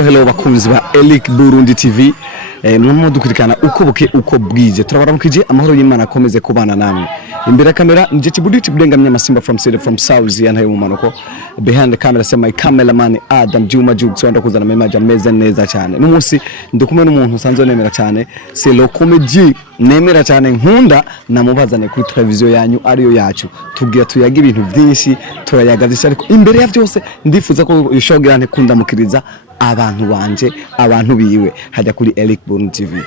Hello bakunzi ba Elic Burundi TV mwamu dukurikana uko buke uko bwije turabaramukije amahoro y'Imana akomeze kubana namwe imbere ya kamera nje Kibuditi Budengamya Masimba from South and mu manoko behind the camera say my cameraman Adam Juma Jukes wanda kuzana memaja meze neza cyane n'umunsi ndikumwe n'umuntu usanzwe nemera cyane c'est le comédie nemera cyane nkunda namubazane kuri televiziyo yanyu ariyo yacu tugira tuyaga ibintu byinshi turayagavisha ariko imbere ya byose ndifuza ko ishogirane kunda mukiriza abantu banje abantu biwe hajya kuri Elic Burundi TV.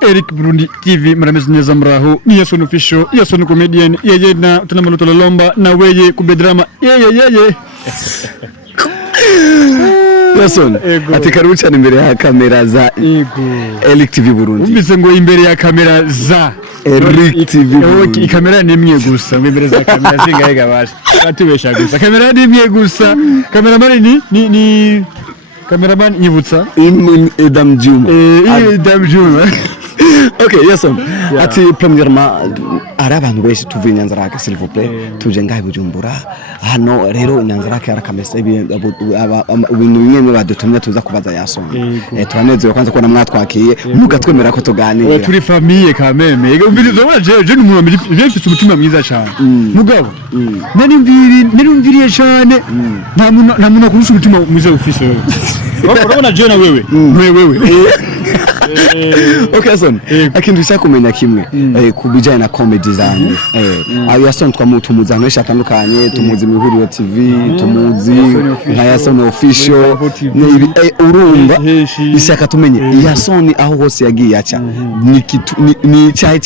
Elic Burundi TV marameze neza muraho ni Yasoni official Yasoni comedian yeye na tunamalo lomba na weye kubedrama yeye Yasoni ati karibu cyane imbere ya kamera za Elic TV Burundi umbize ngo imbere ya kamera za Elic TV Burundi kamera ni imwe gusa imbere za kamera zingayega baje atubesha gusa kamera ni imwe gusa cameraman ni cameraman nyibutsa Adam Juma Adam Juma. Okay, Yasoni ati premièrement ari abantu benshi tuvuye Nyanzarake s'il vous plaît tuje ngahe Bujumbura hano rero Nyanzarake arakamesa ibintu bimwe badutumye tuza kubaza Yasoni turanezerewe kwanza ko namwatwakiye mugatwemera ko tuganira turi famille kameme umvirizo waje n'umuntu mfite umutima mwiza cyane mugabo narumviriye cyane nta muntu akurusha umutima mwiza ufise urabona je na wewe Okay Yasoni akintu ushaka kumenya kimwe kubijanye na comedy zanyu Yasoni twamutumuza ahantu hatandukanye tumuzi mu Ihuriro TV tumuzi nka Yasoni official urumva ishaka tumenye Yasoni aho hose yagiye aca ni cyahe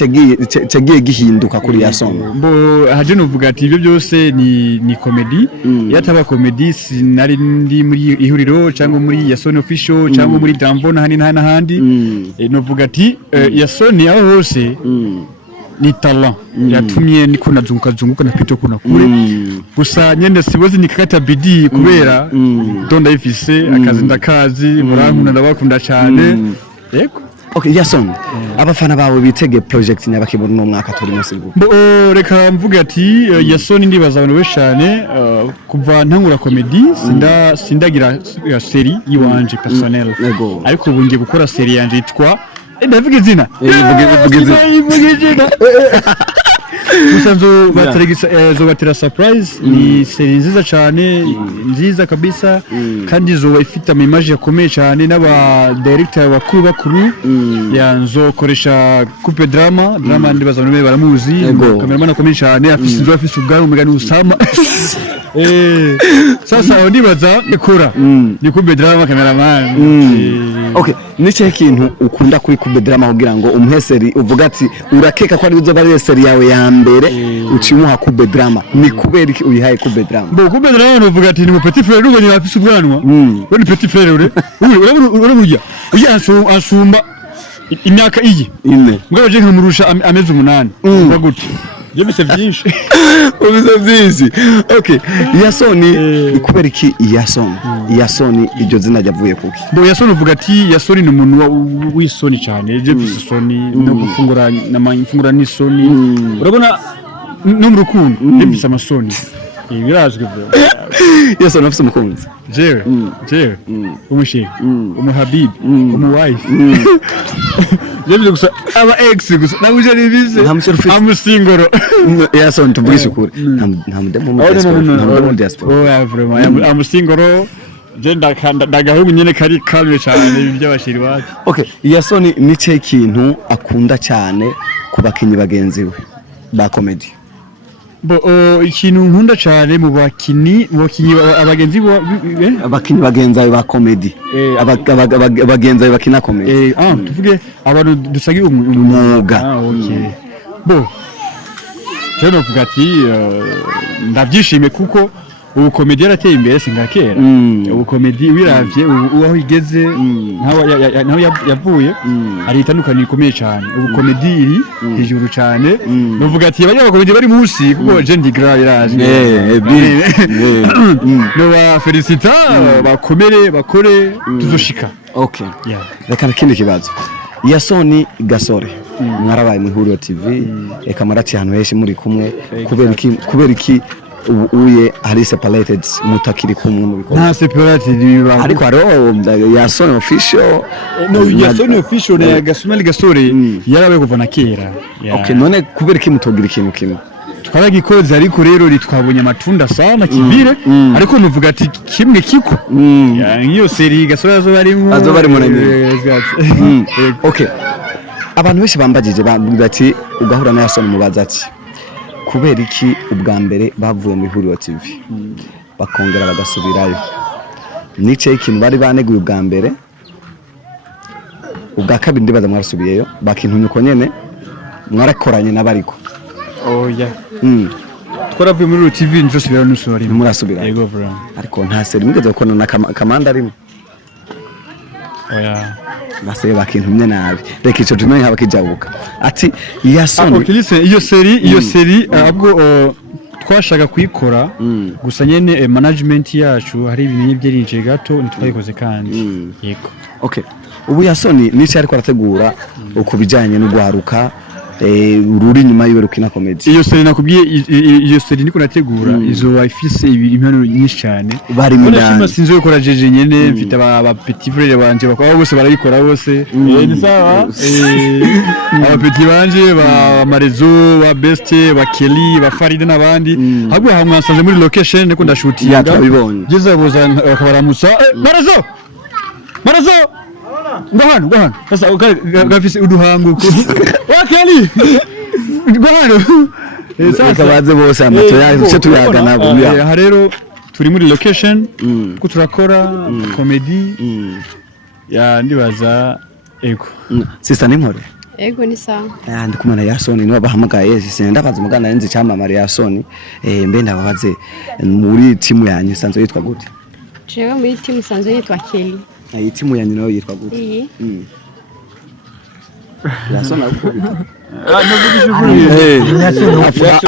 cyagiye gihinduka kuri Yasoni bo haje novuga ati ibyo byose ni comedy yataba comedy sinari ndi muri Ihuriro cyangwa muri Yasoni official cyangwa muri Damvona handi novuga ati Yasoni aho hose ni talent yatumye niko nazunguka napito kuna kure gusa nyende sibozi nikakata bidii kubera donda ifise akazi ndakazi murankunda ndabakunda cyane yego. Okay Yasoni abafana bawe bitege project nyabakibona no mwaka turi munsi bo reka mvuga ati Yasoni ndibaza abantu beshane kuva ntangura comedy sindagira série yiwanje personnel ariko ubu ngiye gukora série yanje yitwa ndavuga izina musanzo batera surprise ni série nziza cyane nziza kabisa kandi zo ifite image yakomeye cyane n'aba director bakuru yanzokoresha coupe drama ndibaza abantu baramuzi cameraman akomeye cyane afise ubwanwa umugani usama sasa ndibaza ikora ni coupe drama cameraman. Okay nice kintu ukunda kuri coupe drama kugira ngo umuheseri uvuga ati urakeka ko ari uzo bari série yawe ya mbere ucimuha coupe drama ni kubera iki uyihaye coupe drama bo coupe drama uvuga ati ni petit frère rugo ni afise ubwanwa we ni petit frère ure asumba imyaka iyi mugabo je nkamurusha amezi 8 uvuga gute je bise byinshi okay Yasoni kubera iki Yasoni iryo zina ryavuye kuki bo Yasoni uvuga ati Yasoni ni umuntu w'isoni cyane je bise soni no gufungura n'amafungura n'isoni urabona no mu rukundo je bise amasoni birazwe bro Yasoni afise umukunzi jewe umushiki umuhabibi umuwife Yebye gusa aba ex gusa nabuje nibize amusingoro Yasoni tuvugisha ukuri nta mudemo mu diaspora oh vraiment amusingoro je ndagahugu nyene kari kalme cyane by'abashiri wacu. Okay Yasoni nice kintu akunda cyane kubakinyi bagenzi we ba comedy bo ikintu nkunda cyane mu bakinyi abagenzi abakinyi bagenzawe ba comedy abagenzawe bakina comedy tuvuge abantu dusagi umwuga okay bo je novuga ati ndabyishime kuko ubu comedy yarateye imbere singakera ubu comedy wiravye uwo igeze ntaho yavuye ari itandukanye ikomeye cyane ubu comedy iri hejuru cyane novuga ati abanyabagomedi bari munsi kuko je ndigra iraje no ba felicita bakomere bakore tuzoshika. Okay reka nakindi kibazo Yasoni Gasore mwarabaye mu Ihuriro TV eka marati hano heshi muri kumwe kubera iki uye hari separated mutakiri kumwe mu bikorwa nta separated biba ariko hariho Yasoni official no Yasoni official na Gasore yarabaye kuva na kera. Okay, none kubera iki mutogira ikintu kimwe twaragikoze ariko rero ritwabonye amatunda sana kivire ariko nuvuga ati kimwe kiko nk'iyo seri Gasore azoba arimo na okay, abantu benshi bambagije bavuga ati ugahura na Yasoni mubaza ati kubera iki ubwa mbere bavuye mu Ihuriro TV bakongera bagasubirayo nice ikintu bari baneguye ubwa mbere ubwa kabiri ndibaza mwarasubiyeyo bakintunye uko nyene mwarakoranye n'abariko oya twaravuye muri Ihuriro TV nzosubira n'usubira murasubira yego bro ariko nta seri mugeze gukona na kamanda arimo oya basebe bakintumye nabi reka ico tumenye haba kijabuka ati Yasoni iyo seri abwo twashaka kuyikora gusa nyene management yacu hari ibintu byerinje gato ntitwayikoze kandi yego okay ubu Yasoni nice ariko arategura ukubijanye no gwaruka ururi nyuma yiwe rukina comedy iyo seri nakubwiye iyo seri niko nategura izo ifise impano nyinshi cyane bari mindani sinzi gukora jeje nyene mfite aba petit frère banje bakaba bose barabikora bose ni sawa aba petit banje ba Marezo ba Best ba Kelly ba Farida nabandi ahubwo hamwasanze muri location niko ndashutinga twabibonye geze boza akabaramusa Marezo Gohan sasa gafise uduhanguko wa Kelly Gohan sasa baze bose amato yaje cyo tuyagana guya aha rero turi muri location ko turakora comedy ya ndibaza ego sister Ninkore ego ni sawa ndi kumana Yasoni niwe bahamagaye senda baza mugana yenze cyamamare Yasoni mbe ndababaze muri timu yanyu sanzwe yitwa gute jewe muri timu sanzwe yitwa Kelly timu yanyu nayo yitwa gute Yasoni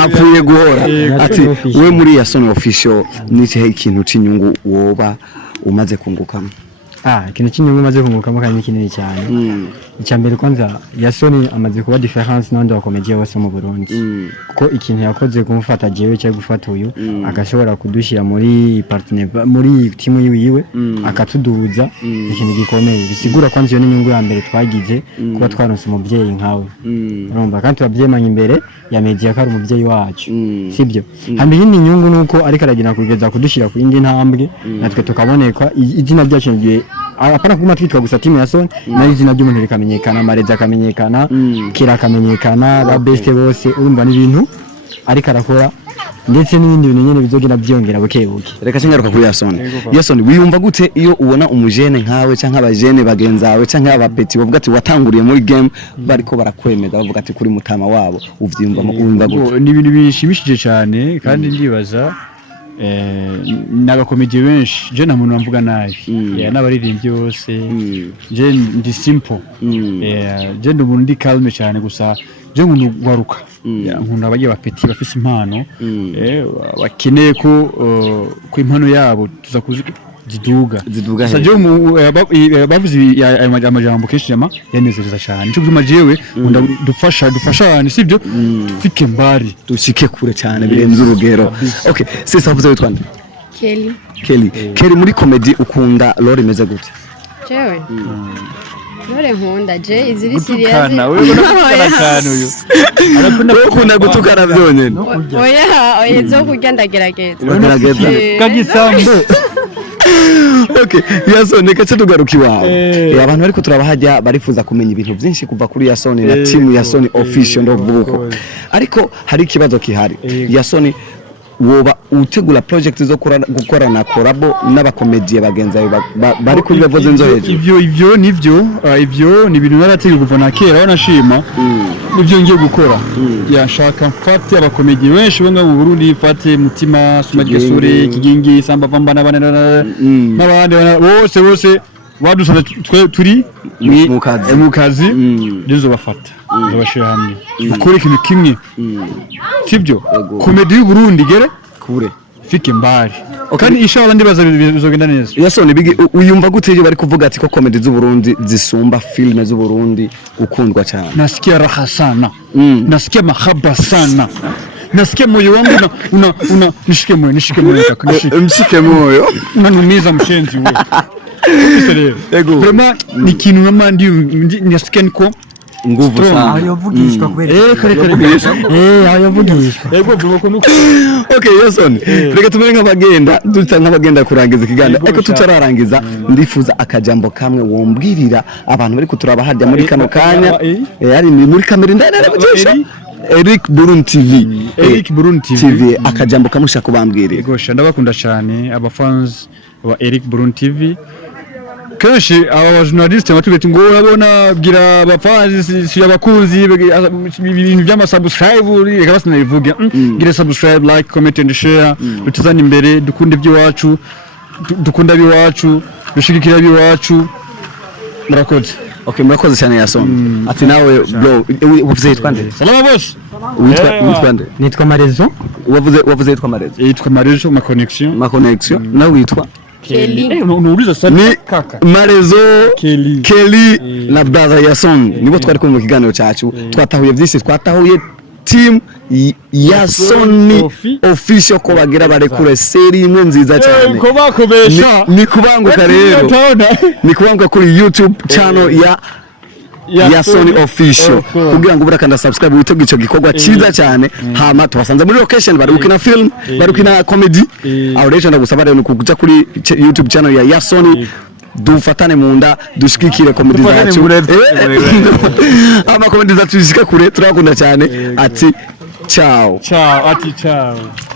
apfuye guhora ati we muri Yasoni official nice ikintu cy'inyungu woba umaze kungukamo ikintu cy'inyungu maze kungukamo kandi kinini cyane icyambere kwanza Yasoni amaze kuba difference n'abandi bakomediye bose mu Burundi kuko ikintu yakoze kumufata jewe cyo gufata uyu agashobora kudushyira muri partner muri timu yiwe akatuduza ikintu gikomeye bisigura kwanza iyo n'inyungu ya mbere twagize kuba twaronse umubyeyi nkawe urumva kandi turabyemanye imbere ya media kari umubyeyi wacu sibyo hamwe yindi nyungu nuko ariko aragira kugeza kudushyira ku indi ntambwe natwe tukaboneka izina ryacu ngiye apana kuma twitwa gusa timu Yasoni na izina ry'umuntu rikamenyekana Mareza akamenyekana Kira akamenyekana ba Best bose urumva n'ibintu ariko arakora ndetse n'ibindi bintu nyene bizogenda byongera bukebuke reka singaruka kuri Yasoni wiyumva gute iyo ubona umujene nkawe canke abajene bagenzawe canke abapeti bavuga ati watanguriye muri game bariko barakwemeza bavuga ati kuri mutama wabo uvyumva gute ni ibintu bishimishije cyane kandi ndibaza n'abakomediye benshi je nta muntu bamvuga nabi n'abaririmbyi bose je ndi simple je ndi umuntu ndi calme cyane gusa je nkuntu gwaruka nkuntu abagiye bapeti bafise impano bakeneye ko impano yabo tuza ziduga saje bavuze amajambo kenshi jama yanezereza cyane cyo byuma jewe dufashane sibyo dufike mbari dushike kure cyane birenze urugero okay sisa avuze witwa nde Kelly muri comedy ukunda role imeze gute jewe Lore nkunda je iziri serious wewe unakukana cyane uyu arakunda gutukana byonyene oya zo kurya ndagerageza kagisambo okay Yasoni kace tugaruka iwawe abantu bariko turabahajya barifuza kumenya ibintu byinshi kuva kuri Yasoni na team Yasoni official ndovuko ariko hari ikibazo kihari Yasoni woba utegura project zo gukora na collabo n'abakomediye bagenzayo bari kuri level zenzo hejuru ivyo ni ibintu narategura kuva na kera wanashima ivyo ngiye gukora yashaka mfate abakomediye benshi bo mu Burundi mfate Mutima Gasore Kigingi Samba Vamba n'abandi bose badusana turi mu kazi nizo bafata zabashira hamwe ukora ikintu kimwe sibyo komedi y'u Burundi gere kure fike mbari kandi inshallah ndibaza bizogenda neza Yasoni uyumva gute iyo bari kuvuga ati ko komedi z'u Burundi zisumba filme z'u Burundi ukundwa cyane nasikia raha sana nasikia mahaba sana nasikia moyo wangu una nishike moyo kaka, mshike moyo unanumiza mshenzi wewe. Ego. Vraiment ni kintu mama ndio nasikia niko nguvu sana. ayovugishwa kweli kare ayovugishwa ego vuko nuko. Okay, Yasoni, reka tumere nk'abagenda duta nk'abagenda kurangiza ikiganiro ariko tutararangiza ndifuza akajambo kamwe wombwirira abantu bari kuturaba harya muri kano kanya ari muri kamera ndane arabujesha Eric Burundi TV. Eric Burundi TV akajambo kamusha kubambwirira. Ego ndabakunda cyane abafans ba Eric Burundi TV. Kenshi aba journaliste batubetse ngo urabona bwira abafans si abakunzi ibintu by'amasubscribe reka basinabivuga gira subscribe, like, comment and share, utuzana imbere dukunde iby'iwacu, dukunda iby'iwacu, dushigikira iby'iwacu. Murakoze. Okay, murakoze cyane Yasoni. Ati nawe bro wavuze yitwa nde? Salama boss. Witwa nde? nitwa Marezo. Wavuze yitwa Marezo. Yitwa Marezo ma connection. Nawe witwa Kelly. Unauliza sana kaka. Marezo Kelly na brother Yasoni nibo twari kumwe mu kiganiro cyacu, twatahuye byinshi, twatahuye team Yasoni official ko bagira barekure seri imwe nziza cyane. Ko bakobesha ni kubanguka rero, ni kubanguka kuri YouTube channel ya Yasoni official kugira ngo uburakanda subscribe witege ico gikorwa cyiza cyane. Hama tubasanze muri location bari gukina film, bari gukina comedy. Aho rero ndagusaba rero kuja kuri YouTube channel ya Yasoni, dufatane mu nda dushikikire comedy zacu. Ama comedy zacu zishika kure, turakunda cyane. Ati ciao. Ati ciao.